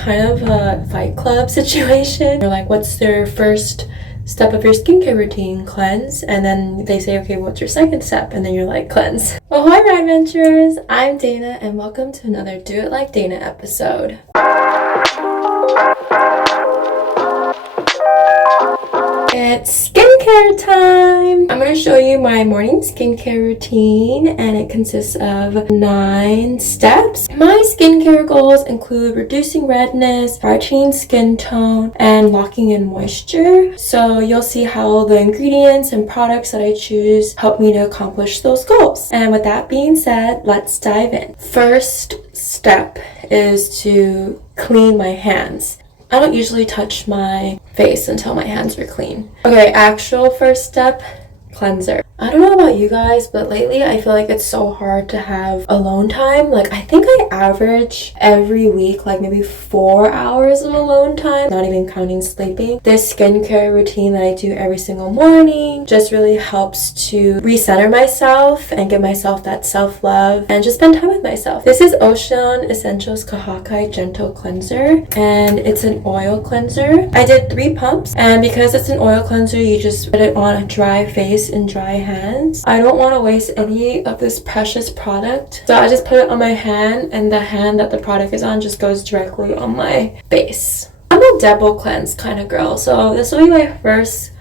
kind of a Fight Club situation. You're like, what's their first step of your skincare routine? Cleanse. And then they say, okay, what's your second step? And then you're like, cleanse. Ahoy, Ride Adventurers! I'm Dana, and welcome to another Do It Like Dana episode. It's skincare time! I'm going to show you my morning skincare routine, and it consists of 9 steps. My skincare goals include reducing redness, brightening skin tone, and locking in moisture. So you'll see how the ingredients and products that I choose help me to accomplish those goals. And with that being said, let's dive in. First step is to clean my hands. I don't usually touch my face until my hands are clean. Okay, actual first step, cleanser. I don't know about you guys, but lately I feel like it's so hard to have alone time. Like, I think I average every week like maybe 4 hours of alone time, not even counting sleeping. This skincare routine that I do every single morning just really helps to recenter myself and give myself that self-love and just spend time with myself. This is Ocean Essentials Kahakai Gentle Cleanser, and it's an oil cleanser. I did 3 pumps, and because it's an oil cleanser, you just put it on a dry face and dry hands. I don't want to waste any of this precious product, so I just put it on my hand, and the hand that the product is on just goes directly on my face. I'm a double cleanse kind of girl, so this will be my first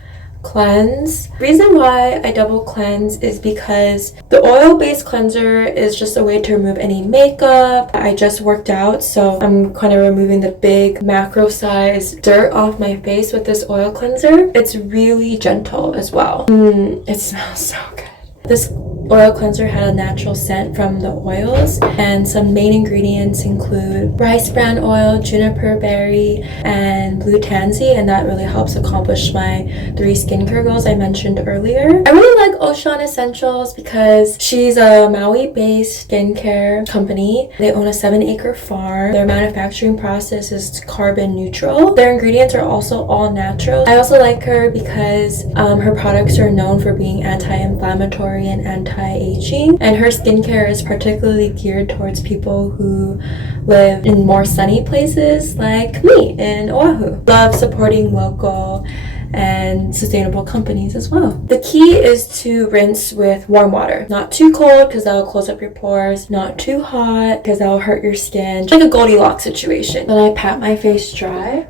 cleanse. Reason why I double cleanse is because the oil-based cleanser is just a way to remove any makeup. I just worked out, so I'm kind of removing the big macro size dirt off my face with this oil cleanser. It's really gentle as well. It smells so good. This oil cleanser had a natural scent from the oils, and some main ingredients include rice bran oil, juniper berry, and blue tansy, and that really helps accomplish my 3 skincare goals I mentioned earlier. I really like Ocean Essentials because she's a Maui-based skincare company. They own a 7-acre farm. Their manufacturing process is carbon neutral. Their ingredients are also all natural. I also like her because her products are known for being anti-inflammatory and anti-aging, and her skincare is particularly geared towards people who live in more sunny places like me in Oahu. Love supporting local and sustainable companies as well. The key is to rinse with warm water. Not too cold because that'll close up your pores, not too hot because that'll hurt your skin. It's like a Goldilocks situation. Then I pat my face dry.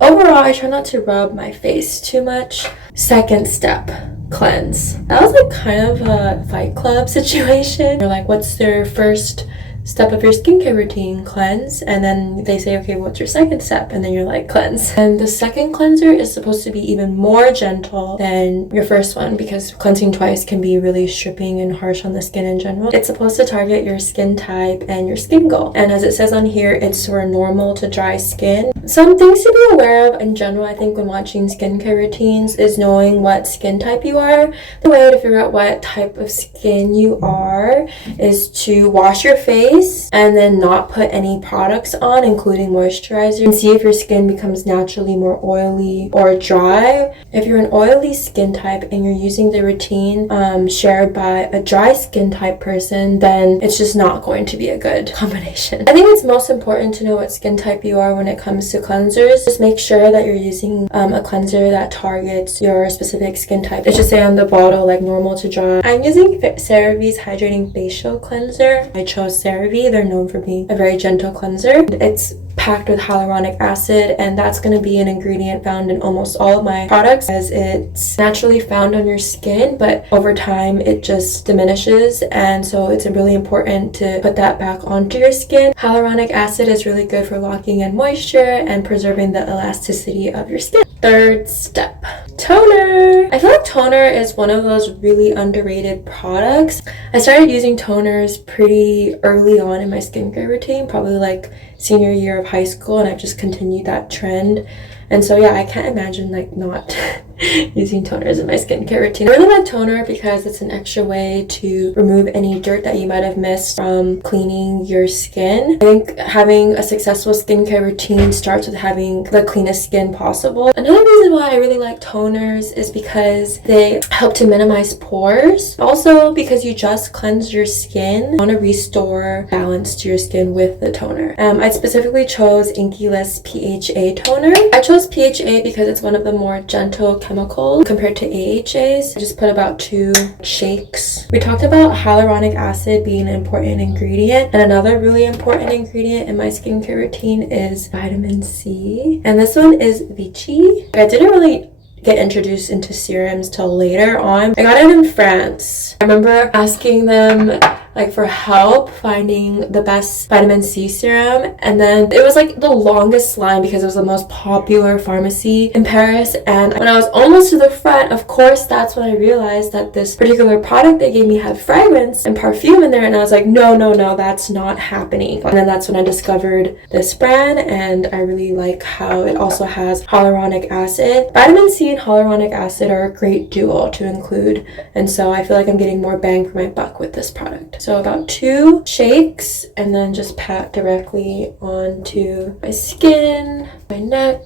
Overall, I try not to rub my face too much. Second step, cleanse. That was like kind of a Fight Club situation. You're like, what's their first step of your skincare routine? Cleanse. And then they say, okay, what's your second step? And then you're like, cleanse. And the second cleanser is supposed to be even more gentle than your first one because cleansing twice can be really stripping and harsh on the skin in general. It's supposed to target your skin type and your skin goal. And as it says on here, it's for normal to dry skin. Some things to be aware of in general, I think, when watching skincare routines is knowing what skin type you are. The way to figure out what type of skin you are is to wash your face and then not put any products on, including moisturizer, and see if your skin becomes naturally more oily or dry. If you're an oily skin type and you're using the routine shared by a dry skin type person, then it's just not going to be a good combination. I think it's most important to know what skin type you are when it comes to cleansers. Just make sure that you're using a cleanser that targets your specific skin type. It should say on the bottle like normal to dry. I'm using CeraVe's Hydrating Facial Cleanser. I chose CeraVe. They're known for being a very gentle cleanser. It's packed with hyaluronic acid, and that's going to be an ingredient found in almost all of my products as it's naturally found on your skin, but over time it just diminishes, and so it's really important to put that back onto your skin. Hyaluronic acid is really good for locking in moisture and preserving the elasticity of your skin. Third step, toner. I feel like toner is one of those really underrated products. I started using toners pretty early on in my skincare routine, probably like senior year of high school, and I've just continued that trend. And so yeah, I can't imagine like not using toners in my skincare routine. I really like toner because it's an extra way to remove any dirt that you might have missed from cleaning your skin. I think having a successful skincare routine starts with having the cleanest skin possible. Another reason why I really like toners is because they help to minimize pores. Also because you just cleanse your skin, you want to restore balance to your skin with the toner. I specifically chose Inkyless PHA toner. I chose PHA because it's one of the more gentle chemicals compared to AHAs. I just put about 2 shakes. We talked about hyaluronic acid being an important ingredient, and another really important ingredient in my skincare routine is vitamin C, and this one is Vichy. I didn't really get introduced into serums till later on. I got it in France. I remember asking them like for help finding the best vitamin C serum, and then it was like the longest line because it was the most popular pharmacy in Paris. And when I was almost to the front, of course, that's when I realized that this particular product they gave me had fragrance and perfume in there, and I was like, no, that's not happening. And then that's when I discovered this brand, and I really like how it also has hyaluronic acid. Vitamin C and hyaluronic acid are a great duo to include, and so I feel like I'm getting more bang for my buck with this product. So about 2 shakes, and then just pat directly onto my skin, my neck,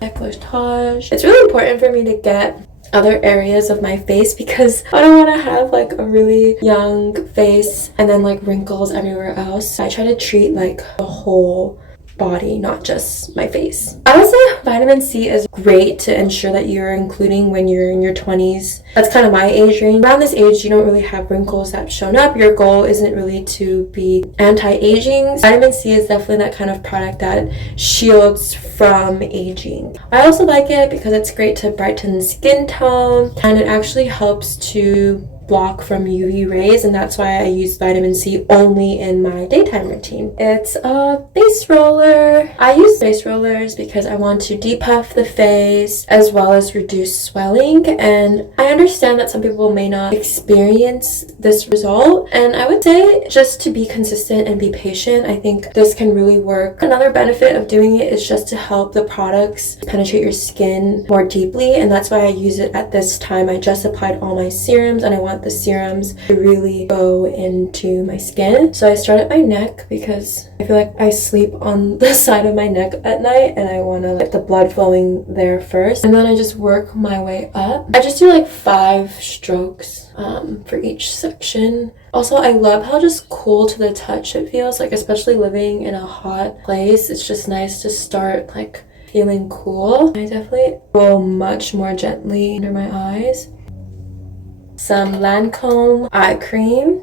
décolletage. It's really important for me to get other areas of my face because I don't want to have like a really young face and then like wrinkles everywhere else. I try to treat like the whole body, not just my face. I would say vitamin C is great to ensure that you're including when you're in your 20s. That's kind of my age range. Around this age, you don't really have wrinkles that have shown up. Your goal isn't really to be anti-aging. Vitamin C is definitely that kind of product that shields from aging. I also like it because it's great to brighten skin tone, and it actually helps to block from UV rays, and that's why I use vitamin C only in my daytime routine. It's a face roller. I use face rollers because I want to depuff the face as well as reduce swelling, and I understand that some people may not experience this result, and I would say just to be consistent and be patient. I think this can really work. Another benefit of doing it is just to help the products penetrate your skin more deeply, and that's why I use it at this time. I just applied all my serums, and I want the serums to really go into my skin. So I start at my neck because I feel like I sleep on the side of my neck at night, and I want to let the blood flowing there first, and then I just work my way up. I just do like 5 strokes for each section. Also, I love how just cool to the touch it feels, like especially living in a hot place. It's just nice to start like feeling cool. I definitely go much more gently under my eyes. Some Lancome eye cream.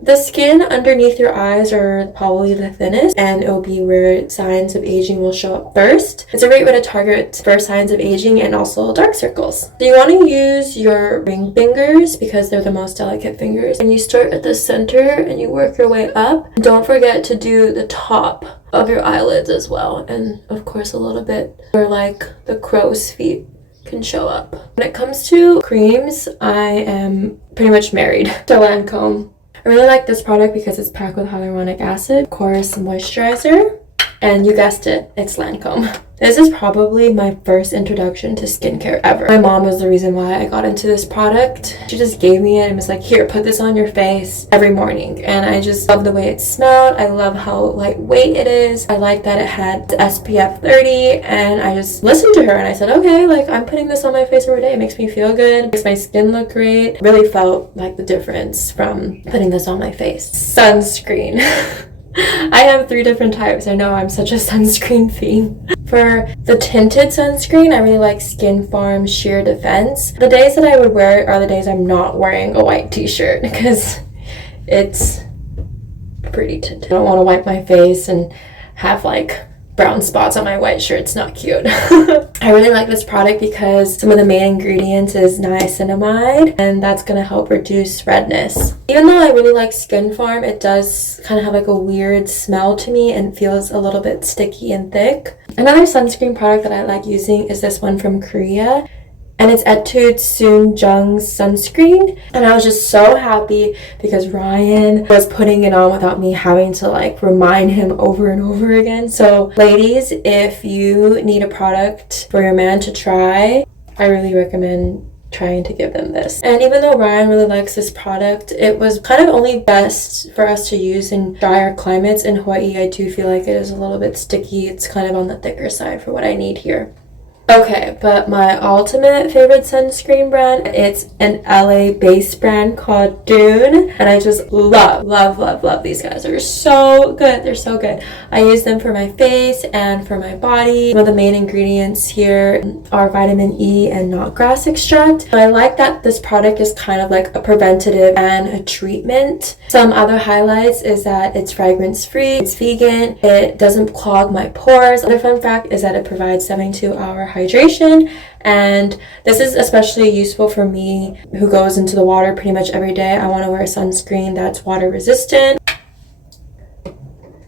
The skin underneath your eyes are probably the thinnest, and it'll be where signs of aging will show up first. It's a great way to target for signs of aging and also dark circles. So you want to use your ring fingers because they're the most delicate fingers, and you start at the center and you work your way up. Don't forget to do the top of your eyelids as well, and of course a little bit where like the crow's feet can show up. When it comes to creams, I am pretty much married to Lancome. I really like this product because it's packed with hyaluronic acid, of course, moisturizer, and you guessed it, it's Lancome. This is probably my first introduction to skincare ever. My mom was the reason why I got into this product. She just gave me it and was like, here, put this on your face every morning. And I just love the way it smelled. I love how lightweight it is. I like that it had the SPF 30, and I just listened to her and I said, okay, like I'm putting this on my face every day. It makes me feel good. It makes my skin look great. Really felt like the difference from putting this on my face. Sunscreen. I have 3 different types. I know I'm such a sunscreen fiend. For the tinted sunscreen, I really like Skin Farm Sheer Defense. The days that I would wear it are the days I'm not wearing a white t-shirt because it's pretty tinted. I don't want to wipe my face and have like brown spots on my white shirt. It's not cute. I really like this product because some of the main ingredients is niacinamide, and that's going to help reduce redness. Even though I really like Skin Farm, it does kind of have like a weird smell to me and feels a little bit sticky and thick. Another sunscreen product that I like using is this one from Korea, and it's Etude Soonjung's sunscreen, and I was just so happy because Ryan was putting it on without me having to like remind him over and over again. So ladies, if you need a product for your man to try, I really recommend trying to give them this. And even though Ryan really likes this product, it was kind of only best for us to use in drier climates. In Hawaii, I do feel like it is a little bit sticky. It's kind of on the thicker side for what I need here. Okay, but my ultimate favorite sunscreen brand, it's an LA based brand called Dune, and I just love these guys. They're so good. They're so good. I use them for my face and for my body. One of the main ingredients here are vitamin E and knotgrass extract. I like that this product is kind of like a preventative and a treatment. Some other highlights is that it's fragrance free, it's vegan, it doesn't clog my pores. Another fun fact is that it provides 72-hour hydration, and this is especially useful for me who goes into the water pretty much every day. I want to wear sunscreen that's water resistant.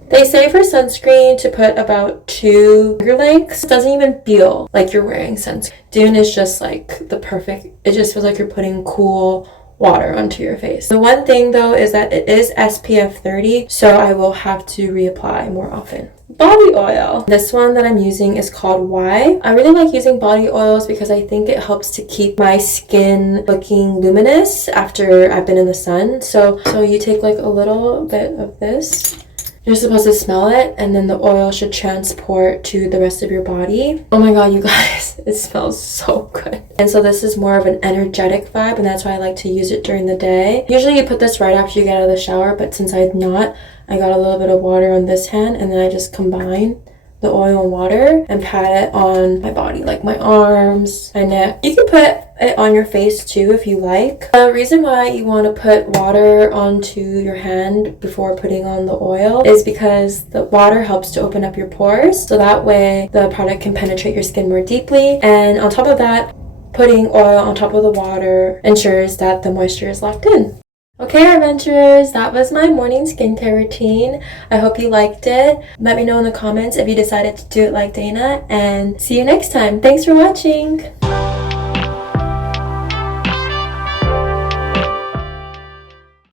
They say for sunscreen to put about 2 finger lengths. It doesn't even feel like you're wearing sunscreen. Dune is just like the perfect, it just feels like you're putting cool water onto your face. The one thing though is that it is SPF 30, so I will have to reapply more often. Body oil. This one that I'm using is called Y. I really like using body oils because I think it helps to keep my skin looking luminous after I've been in the sun. So you take like a little bit of this. You're supposed to smell it, and then the oil should transport to the rest of your body. Oh my god, you guys, it smells so good. And so this is more of an energetic vibe, and that's why I like to use it during the day. Usually you put this right after you get out of the shower, but since I'm not, I got a little bit of water on this hand, and then I just combine the oil and water and pat it on my body, like my arms, my neck. You can put it on your face too if you like. The reason why you want to put water onto your hand before putting on the oil is because the water helps to open up your pores, so that way the product can penetrate your skin more deeply. And on top of that, putting oil on top of the water ensures that the moisture is locked in. Okay, adventurers, that was my morning skincare routine. I hope you liked it. Let me know in the comments if you decided to do it like Dana, and see you next time. Thanks for watching.